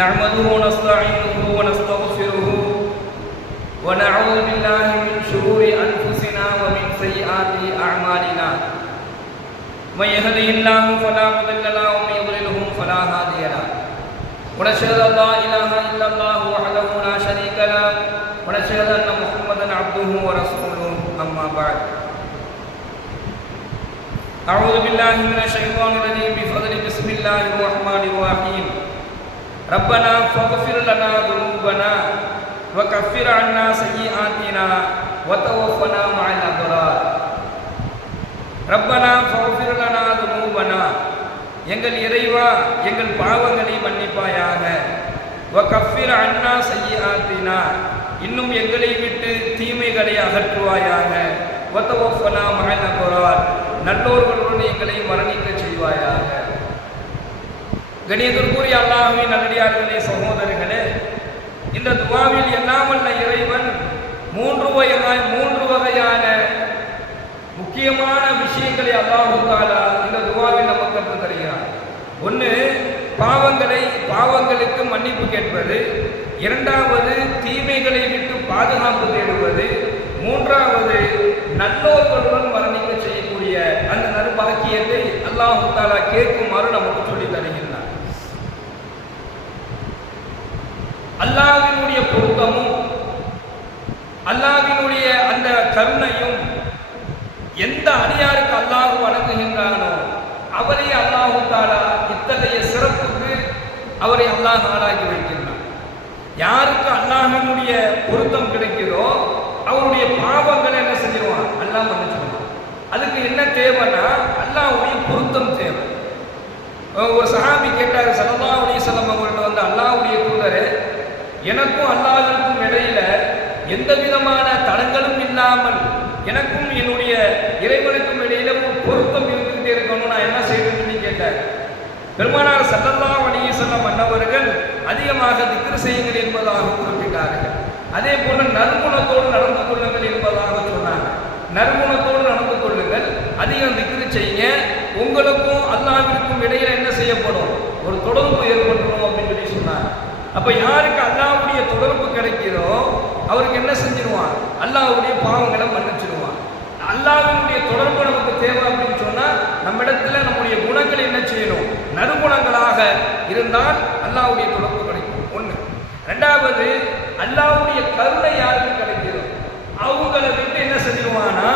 نحمده ونستعينه ونستغفره ونعوذ بالله من شرور أنفسنا ومن سيئات أعمالنا من يهده الله فلا مضل له ومن يضلله فلا هادي له ونشهد أن لا إله إلا الله وحده لا شريك له ونشهد أن محمدا عبده ورسوله أما بعد أعوذ بالله من الشيطان الرجيم بفضل بسم الله الرحمن الرحيم ربنا فاغفر لنا ذنوبنا وكفر عنا سيئاتنا وتوفنا مع الأبرار ربنا فاغفر لنا ذنوبنا எங்கள் இறைவா எங்கள் பாவங்களை மன்னிப்பாயாக வகஃபிர் அன்னா சய்யிஆத்தினா இன்னும் எங்களை விட்டு தீமைகளை அகற்றுவாயாக வதவஃபனா மஅல் அப்ரார் நல்லோர்களுடன் எங்களை மரணிக்க செய்வாயாக. கணியத்திற்குரிய அல்லாஹ்வின் நல்லடியார்களே, சகோதரர்களே, இந்த துஆவில் எல்லாம் வல்ல இறைவன் மூன்று வகையான முக்கியமான விஷயங்களை அல்லாஹ் தஆலா இந்த துஆவில் நமக்கு கற்றுத் தருகிறார். ஒன்று, பாவங்களுக்கு மன்னிப்பு கேட்பது. இரண்டாவது, தீமைகளை விட்டு பாதுகாப்பு தேடுவது. மூன்றாவது, நல்லோர்களுடன் மரணிக்க செய்யக்கூடிய அந்த நற்பாக்கியத்தை அல்லாஹ் தஆலா கேட்குமாறு நமக்கு சொல்லி தருகிறார். அல்லாஹ்வினுடைய பொருத்தமும் அல்லாஹ்வினுடைய அந்த கருணையும் எந்த அடியாருக்கு அல்லாஹ் வணங்குகின்றானோ அவரை அல்லாஹ் தஆலா இத்தகைய சிறப்புக்கு அவரை அல்லாஹ் ஆளாக்கி வைக்கின்றான். யாருக்கு அல்லாஹ்வினுடைய பொருத்தம் கிடைக்கிறதோ அவருடைய பாவங்களை என்ன செஞ்சிருவான்? அல்லாஹ் மன்னிச்சிடுவான். அதுக்கு என்ன தேவைன்னா அல்லாஹ்வுடைய பொருத்தம் தேவை. ஒரு சஹாபி கேட்டார், ஸல்லல்லாஹு அலைஹி வஸல்லம் அவர்கள் வந்து, அல்லாஹ்வுடைய தூதரே, எனக்கும் அல்லாஹ்விற்கும் இடையில எந்த விதமான தடங்களும் இல்லாமல் எனக்கும் என்னுடைய இறைவனுக்கும் இடையில ஒரு பொருத்தம் இருந்துகிட்டே இருக்கணும், நான் என்ன செய்யணும்னு கேட்டார். பெருமானார் ஸல்லல்லாஹு அலைஹி வஸல்லம் அன்னவர்கள் அதிகமாக திக்ர் செய்யுங்கள் என்பதாக குறிப்பிட்டார்கள். அதே போல நற்குணத்தோடு நடந்து கொள்ளுங்கள் என்பதாக சொன்னாங்க. நற்குணத்தோடு நடந்து கொள்ளுங்கள், அதிகம் திக்ர் செய்யுங்க, உங்களுக்கும் அல்லாஹ்விற்கும் இடையில என்ன செய்யப்படும்? ஒரு தொடர்பு ஏற்பட்டுரும் அப்படின்னு சொல்லி சொன்னாங்க. அப்ப யாருக்கு அல்லாஹ்வுடைய தொடர்பு கிடைக்கிறதோ அவருக்கு என்ன செஞ்சிருவான்? அல்லாஹ்வுடைய பாவங்களை மன்னிச்சிடுவான். அல்லாஹ்வினுடைய தொடர்பு நமக்கு தேவை அப்படின்னு சொன்னா நம்ம இடத்துல நம்முடைய குணங்கள் என்ன செய்யணும்? நற்குணங்களாக இருந்தால் அல்லாஹ்வுடைய தொடர்பு கிடைக்கும். ஒண்ணு. ரெண்டாவது, அல்லாஹ்வுடைய கருணை யாருக்கு கிடைக்கிறதோ அவங்களை விட்டு என்ன செஞ்சிருவானா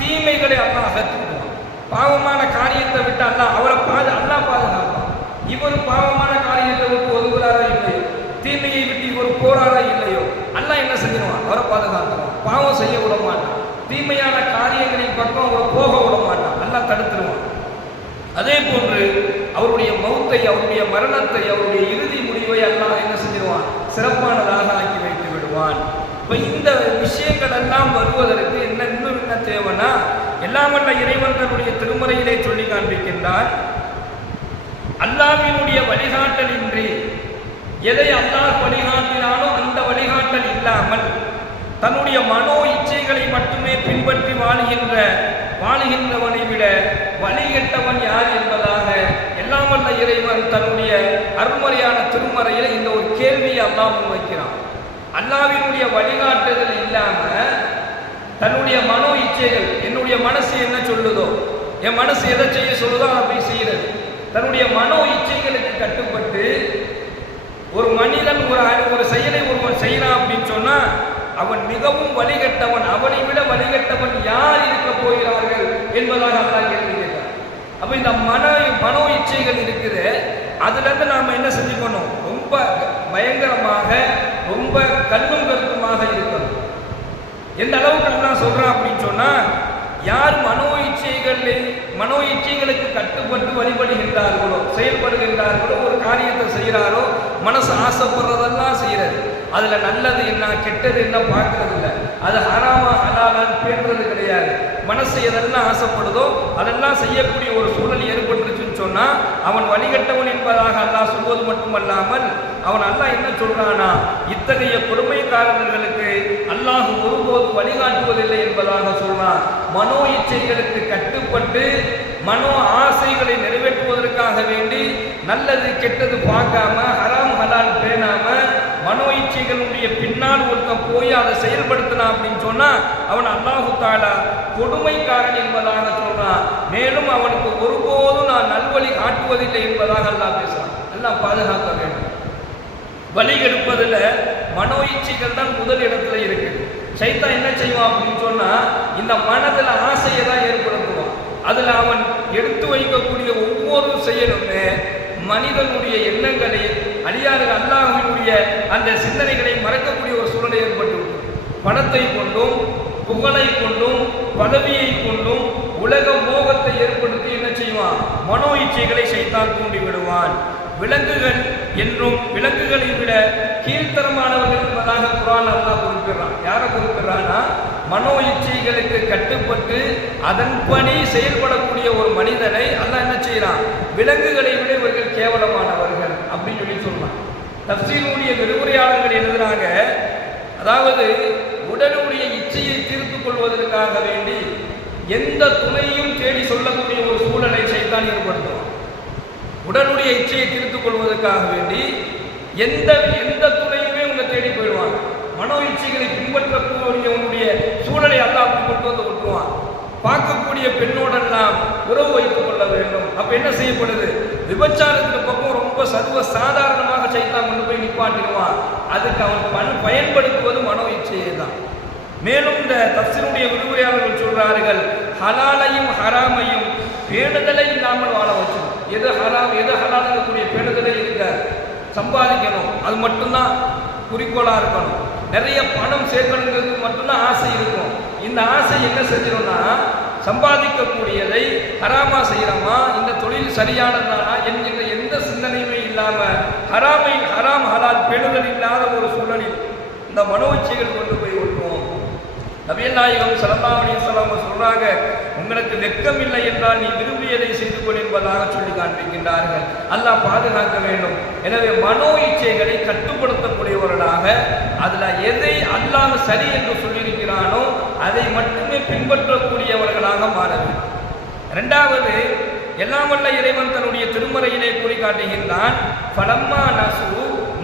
தீமைகளை அல்லாஹ் அகற்றிடுவான். பாவமான காரியத்தை விட்டு அல்லாஹ் பாதுகாப்பான். இவர் பாவமான காரியத்தை விட்டு ஒதுங்குறாரா இல்லையோ, தீமையை விட்டு இவர் போறாரா இல்லையோ, அல்லாஹ் என்ன செஞ்சிருவான்? அவரை பாதுகாத்துருவான். பாவம் செய்ய விட மாட்டான். தீமையான காரியங்களின் பக்கம் அவரை போக விட மாட்டான். அல்லாஹ் தடுத்துருவான். அதே போன்று அவருடைய மௌத்தை, அவருடைய மரணத்தை, அவருடைய இறுதி முடிவை அல்லாஹ் என்ன செஞ்சிருவான்? சிறப்பானதாக ஆக்கி வைத்து விடுவான். இப்ப இந்த விஷயங்கள் எல்லாம் வருவதற்கு இன்னும் என்ன தேவைன்னா, எல்லாம் வல்ல இறைவன் தன்னுடைய திருமறையிலே சொல்லி காண்பிக்கின்றார். அல்லாஹ்வினுடைய வழிகாட்டலின்றி எதை அல்லாஹ் வழிகாட்டினாலும் அந்த வழிகாட்டல் இல்லாமல் தன்னுடைய மனோ இச்சைகளை மட்டுமே பின்பற்றி வாழுகின்றவனை விட வழிகெட்டவன் யார் என்பதாக எல்லாம் வல்ல இறைவன் தன்னுடைய அருள்மறையான திருமறையில் இந்த ஒரு கேள்வியை அல்லாஹ் முன்வைக்கிறான். அல்லாஹ்வினுடைய வழிகாட்டுதல் இல்லாம தன்னுடைய மனோ இச்சைகள், என்னுடைய மனசு என்ன சொல்லுதோ, என் மனசு எதை செய்ய சொல்லுதோ அதை போய் செய்யறது, தன்னுடைய மனோ இச்சைகளுக்கு கட்டுப்பட்டு ஒரு மனிதன் ஒரு செயலை ஒருவன் செய்யறான் அப்படின்னு சொன்னா அவன் மிகவும் வழிகட்டவன். அவனை விட வழிகட்டவன் யார் இருக்க போகிறார்கள் என்பதாக அல்லாஹ் கேள்வி கேட்டார். அப்ப இந்த மனோ இச்சைகள் இருக்குது, அதுல இருந்து நாம என்ன செஞ்சுக்கணும்? ரொம்ப பயங்கரமாக, ரொம்ப கண்ணும் கருத்துமாக இருக்கணும். எந்த அளவுக்கு அல்லாஹ் சொல்றான் அப்படின்னு சொன்னா, யார் மனோ இச்சைகளுக்கு கட்டுப்பட்டு வழிபடுகின்றார்களோ, செயல்படுகின்றார்களோ, ஒரு காரியத்தை செய்கிறாரோ, மனசு ஆசைப்படுறதெல்லாம் செய்யறது, அதுல நல்லது என்ன கெட்டது என்ன பார்க்கறது இல்லை, அது ஹராமா ஹலாலான்னு பேசுறது கிடையாது. மனசு எதெல்லாம் ஆசைப்படுதோ அதெல்லாம் செய்யக்கூடிய ஒரு சூழல் ஏற்பட்டுருச்சுன்னு சொன்னா அவன் வழிகட்டவன் என்பதாக அல்லாஹ் சொல்வது மட்டுமல்லாமல் அவன் அல்லாஹ் என்ன சொல்றானா, இத்தகைய கொடுமைக்காரர்களுக்கு அல்லாஹ் ஒருபோது வழிகாட்டுவதில்லை என்பதாக சொல்றான். மனோ இச்சைகளுக்கு கட்டுப்பட்டு மனோ ஆசைகளை நிறைவேற்றுவதற்காக வேண்டி நல்லது கெட்டது பார்க்காம ஹராம் ஹலால் பேணாம மனோ இச்சைகளுடைய பின்னால் ஒருத்தன் போய் அதை செயல்படுத்தினான் அப்படின்னு சொன்னா அவன் அல்லாஹு தஆலா கொடுமைக்காரன் என்பதாக சொல்றான். மேலும் அவனுக்கு ஒருபோதும் நான் நல்வழி காட்டுவதில்லை என்பதாக அல்லாஹ் பேசுறான். எல்லாம் பாதுகாக்க வேண்டும். வழி எடுப்பதில் மனோ இச்சைகள் தான் முதல் இடத்துல இருக்கு. சைத்தான் என்ன செய்வான் அப்படின்னு சொன்னா இந்த மனதில் ஆசையை தான் ஏற்படுத்துவான். அதுல அவன் எடுத்து வைக்கக்கூடிய ஒவ்வொரு செயலுமே மனிதனுடைய எண்ணங்களை அடியார்கள் அல்லாஹ்வினுடைய அந்த சிந்தனைகளை மறக்கக்கூடிய ஒரு சூழலை ஏற்பட்டு பணத்தை கொண்டும் புகழை கொண்டும் பதவியை கொண்டும் உலக மோகத்தை ஏற்படுத்தி என்ன செய்வான்? மனோ இச்சைகளை சைத்தான் தூண்டி விடுவான். விலங்குகள் என்றும் விலங்குகளை விட கீழ்த்தரமானவர்கள் என்பதாக குர்ஆன் அல்லாஹ் குறிப்பிடுறான். யாரை குறிப்பிடுறான்னா மனோ இச்சைகளுக்கு கட்டுப்பட்டு அதன்படி செயல்படக்கூடிய ஒரு மனிதனை அல்லாஹ் என்ன செய்யறான்? விலங்குகளை விட இவர்கள் கேவலமானவர்கள் அப்படின்னு சொல்லி சொல்றான். தஃசீருடைய விரிவுரையாளர்கள் எழுதுறாங்க, அதாவது உடலுடைய இச்சையை தீர்த்துக் கொள்வதற்காக வேண்டி எந்த துணையும் தேடி சொல்லக்கூடிய ஒரு சூழலை சைத்தான் ஏற்படுத்தும். உடலுடைய இச்சையை தீர்த்துக் கொள்வதற்காக வேண்டி எந்த துணையுமே உங்க தேடி போயிடுவாங்க. மனோ இச்சைகளை பின்பற்றக்கூடிய சூழலை அல்லாஹ் கொண்டு வந்து விட்டுருவான். பார்க்கக்கூடிய பெண்ணோடெல்லாம் உறவு வைத்துக் கொள்ள வேண்டும். அப்ப என்ன செய்யப்படுது? விபச்சாரத்துக்கு பக்கம் ரொம்ப சர்வ சாதாரணமாக சைத்தான் கொண்டு போய் நிப்பாட்டிடுவான். அதுக்கு அவன் பயன்படுத்துவது மனோ இச்சையை தான். மேலும் இந்த தஃசீருடைய விரிவுரையாளர்கள் சொல்றார்கள், ஹலாலையும் ஹராமையும் பேணுதலை இல்லாமல் வாழ வச்சு. எது ஹராம் எது ஹலால் இருக்கக்கூடிய பேணுதலை இருக்க சம்பாதிக்கணும், அது மட்டும்தான் குறிக்கோளா இருக்கணும். நிறைய பணம் சேர்க்கணுங்கிறது மட்டும்தான் ஆசை இருக்கும். இந்த ஆசை என்ன செஞ்சிடும்னா சம்பாதிக்கக்கூடியதை ஹராமா செய்யறோமா, இந்த தொழில் சரியானதானா என்கின்ற எந்த சிந்தனையுமே இல்லாம ஹராம் ஹலால் பேணுதல் இல்லாத ஒரு சூழலில் இந்த மனோ இச்சைகள் கொண்டு போய் விட்டுவோம். நபிகள் நாயகம் ஸல்லல்லாஹு அலைஹி வஸல்லம் சொல்றாங்க, உங்களுக்கு வெட்கம் இல்லை என்றால் நீ விரும்பியதை செய்து கொள் என்பதாக சொல்லி காண்பிக்கின்றார்கள். அல்லாஹ் பாதுகாக்க வேண்டும். எனவே மனோ இச்சைகளை கட்டுப்படுத்தக்கூடியவர்களாக அதுல எதை அல்லாஹ் சரி என்று சொல்லியிருக்கிறானோ அதை மட்டுமே பின்பற்றக்கூடியவர்களாக மாற வேண்டும். இரண்டாவது, எல்லாம் வல்ல இறைவன் தன்னுடைய திருமறையிலே கூறி காட்டுகின்றான், ஃபலம்மா நஸு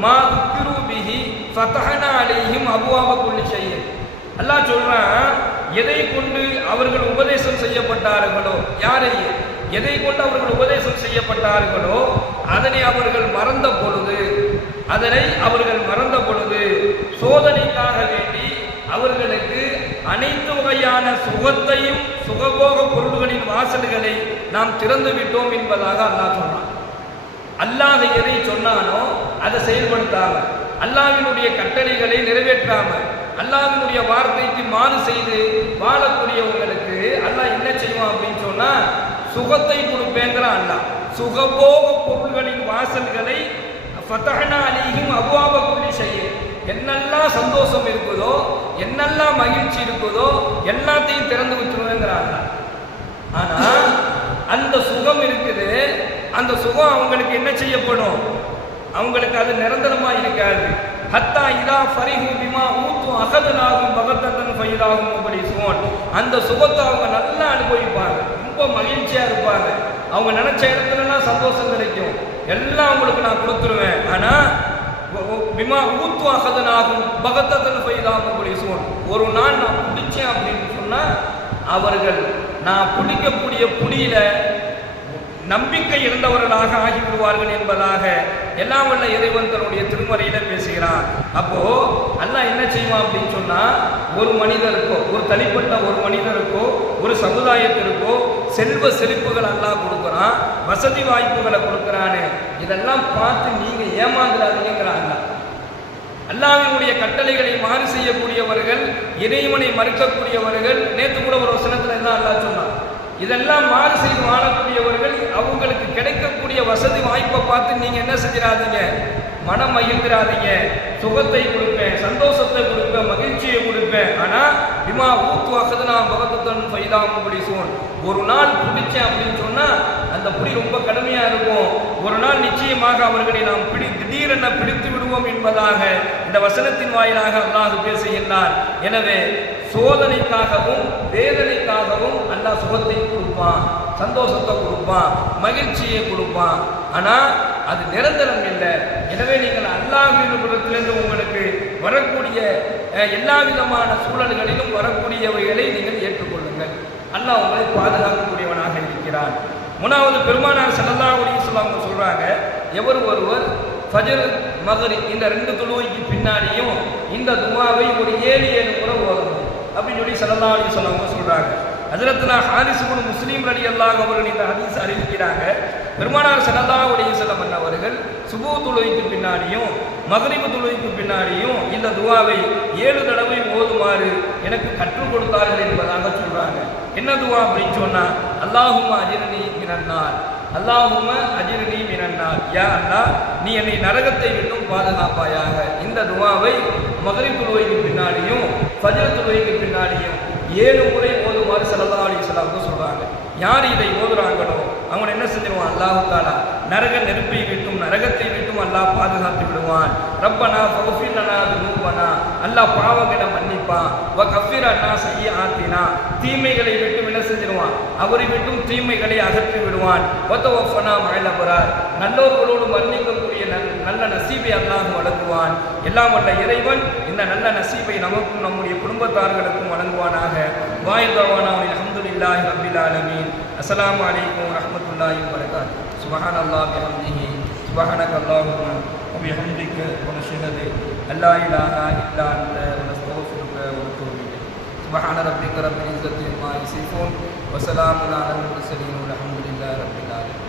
மா துக்கிரு பிஹி ஃபதஹனா அலைஹிம் அபுவாப குல்லி ஷைஇன். அல்லாஹ் சொல்றான், எதை கொண்டு அவர்கள் உபதேசம் செய்யப்பட்டார்களோ, யாரை எதை கொண்டு அவர்கள் உபதேசம் செய்யப்பட்டார்களோ அதனை அவர்கள் மறந்த பொழுது சோதனைக்காக வேண்டி அவர்களுக்கு அனைத்து வகையான சுகத்தையும் சுகபோக பொருள்களின் வாசல்களை நாம் திறந்து விட்டோம் என்பதாக அல்லாஹ் சொன்னான். அல்லாஹ் எதை சொன்னானோ அதை செயல்படுத்தாம, அல்லாஹ்வினுடைய கட்டளைகளை நிறைவேற்றாம, அல்லாஹ்வினுடைய வார்த்தைக்கு மாறு செய்து வாழக்கூடியவங்களுக்கு அல்லாஹ் என்ன செய்வான் அப்படின்னு சொன்னா சுகத்தை கொடுப்பேங்கிறான். அல்லாஹ் சுகபோக பொருள்களின் வாசல்களை ஃபதஹனா அலைஹிம் அபுவாப குல்லி ஷைஇன், என்னெல்லாம் சந்தோஷம் இருக்குதோ என்னெல்லாம் மகிழ்ச்சி இருக்குதோ எல்லாத்தையும் திறந்து வச்சிருவேங்கிறான். ஆனா அந்த சுகம் இருக்குது, அந்த சுகம் அவங்களுக்கு என்ன செய்யப்படும்? அவங்களுக்கு அது நிரந்தரமா இருக்காது. ஹத்தா இதா ஃபரிஹு பிமா ஊது அகதனாகும் பகத்தன் ஃபைதாகும் முபலிஸூன். அந்த சுகத்தை அவங்க நல்லா அனுபவிப்பாங்க, ரொம்ப மகிழ்ச்சியா இருப்பாங்க. அவங்க நினைச்ச இடத்துலலாம் சந்தோஷம் கிடைக்கும், எல்லாம் அவங்களுக்கு நான் கொடுத்துருவேன். ஆனா பிமா ஊது அகதனாகும் பகத்தன் ஃபைதாகும் முபலிஸூன், ஒரு நாள் நான் பிடிச்சேன் அப்படின்னு சொன்னா அவர்கள் நான் பிடிக்கக்கூடிய புடியில நம்பிக்கை இருந்தவர்களாக ஆகிவிடுவார்கள் என்பதாக எல்லாம் வல்ல இறைவன் தன்னுடைய திருமறையில பேசுகிறான். அப்போ அல்லாஹ் என்ன செய்வான் அப்படின்னு சொன்னா, ஒரு மனிதருக்கோ, ஒரு தனிப்பட்ட ஒரு மனிதருக்கோ, ஒரு சமுதாயத்திற்கோ செல்வ செழிப்புகள் அல்லாஹ் கொடுக்குறான், வசதி வாய்ப்புகளை கொடுக்குறானே, இதெல்லாம் பார்த்து நீங்க ஏமாந்துடாதீங்கிறான். அல்லாஹ்வினுடைய கட்டளைகளை மாறு செய்யக்கூடியவர்கள், இறைவனை மறுக்கக்கூடியவர்கள், நேற்று கூட ஒரு வசனத்துல தான் அல்லாஹ் சொன்னான், இதெல்லாம் மாறு செய்து வாழக்கூடியவர்கள் அவங்களுக்கு கிடைக்கக்கூடிய வசதி வாய்ப்பை பார்த்து நீங்க என்ன செஞ்சிடாதீங்க, மனம் மகிழ்ந்திராதீங்க. சுகத்தை கொடுப்பேன், சந்தோஷத்தை கொடுப்பேன், மகிழ்ச்சியை கொடுப்பேன். ஆனா பிமா ஊத்து வசதுனா பகத்துடன் ஃபைதாம் முபலிஸூன், ஒரு நாள் பிடிச்சேன் அப்படின்னு சொன்னா அந்த புடி ரொம்ப கடுமையா இருக்கும். ஒரு நாள் நிச்சயமாக அவர்களை நாம் திடீரென பிடித்து விடுவோம் என்பதாக இந்த வசனத்தின் வாயிலாக அல்லாஹ் பேசுகின்றான். எனவே சோதனைக்காகவும் வேதனைக்காகவும் அல்லாஹ் சுகத்தை கொடுப்பான், சந்தோஷத்தை கொடுப்பான், மகிழ்ச்சியை கொடுப்பான். ஆனால் அது நிரந்தரம் இல்லை. எனவே நீங்கள் அல்லாஹ்விடத்திலிருந்து உங்களுக்கு வரக்கூடிய எல்லா விதமான சூழல்களிலும் வரக்கூடியவைகளை நீங்கள் ஏற்றுக்கொள்ளுங்கள். அல்லாஹ் உங்களை பாதுகாக்கக்கூடியவனாக இருக்கிறான். மூணாவது, பெருமானார் ஸல்லல்லாஹு அலைஹி வஸல்லம் சொல்றாங்க, எவர் ஒருவர் ஃபஜ்ர் மக்ரிப் இந்த 2 தொழுகைக்கு பின்னாடியும் இந்த துஆவை ஒரு 7 முறை ஓதணும் அப்படின்னு சொல்லி ஸல்லல்லாஹு அலைஹி வஸல்லம் சொல்றாங்க. ஹஜ்ரத்னா ஹாரிஸ் இப்னு முஸ்லிம் ரலியல்லாஹு அவர்கள் இந்த ஹதீஸ் அறிவிக்கிறாங்க. பெருமானார் ஸல்லல்லாஹு அலைஹி வஸல்லம் அவர்கள் சுபஹ் தொழுகைக்கு பின்னாடியும் மக்ரிப் தொழுகைக்கு பின்னாடியும் இந்த துஆவை 7 தடவை ஓதுமாறு எனக்கு கற்றுக் கொடுத்தார்கள் என்பதாக சொல்றாங்க. என்ன துஆ அப்படின்னு சொன்னா, அல்லாஹும்ம அஜிர்னி மினன்னார், அல்லாஹும்ம அஜிர்னி மினன்னார், யா அல்லாஹ் நீ என்னை நரகத்தை விட்டும் பாதுகாப்பாயாக. இந்த துஆவை மக்ரிப் தொழுகைக்கு பின்னாடியும் ஃபஜ்ர் தொழுகைக்கு பின்னாடியும் 7 முறை ஓதுமாறு ஸல்லல்லாஹு அலைஹி வஸல்லம் சொல்றாங்க. யார் இதை ஓதுறாங்களோ அவங்க என்ன செஞ்சிருவான், அல்லாஹ் தஆலா நரக நெருப்பை விட்டும் நரகத்தை விட்டும் அல்லாஹ் பாதுகாத்து விடுவான். ரப்பனா ஃபக்ஃபிர் லனா துனூபனா, அல்லாஹ் பாவங்களை மன்னிப்பான். வ கஃபிர் அன்னா சய்யிஆத்தினா, தீமைகளை விட்டு என்ன செஞ்சிருவான், அவரை விட்டும் தீமைகளை அகற்றி விடுவான். வ தவஃபனா மஅல் அப்ரார், நல்லோர்களோடு மன்னிக்கக்கூடிய நல்ல நசீபை அல்லாஹ் வழங்குவான். எல்லாம் வல்ல இறைவன் இந்த நல்ல நசீபை நமக்கும் நம்முடைய குடும்பத்தார்களுக்கும் வழங்குவானாக. வாயிதவானா அல்ஹம்துலில்லாஹி ரப்பில் ஆலமீன். அஸ்ஸலாமு அலைக்கும் வரஹ்மத்துல்லாஹி வபரகாத்துஹு. சுப்ஹானல்லாஹி வபிஹம்திஹி, சுப்ஹானக்கல்லாஹும்ம வபிஹம்திக, வ நஷ்ஹது அல்லா இலாஹா இல்லா அன்த, வ நஸ்தக்ஃபிருக வ நத்தூபு இலைக். சுப்ஹான ரப்பிக ரப்பில் இஸ்ஸத்தி அம்மா யசிஃபூன், வ ஸலாமுன் அலல் முர்ஸலீன், வல்ஹம்துலில்லாஹி ரப்பில் ஆலமீன்.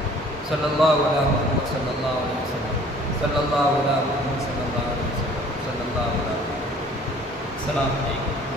ஸல்லல்லாஹு அலா முஹம்மத் ஸல்லல்லாஹு அலைஹி வஸல்லம், ஸல்லல்லாஹு அலா முஹம்மத் ஸல்லல்லாஹு அலைஹி வஸல்லம், ஸல்லல்லாஹு அலா முஹம்மத். அஸ்ஸலாமு அலைக்கும்.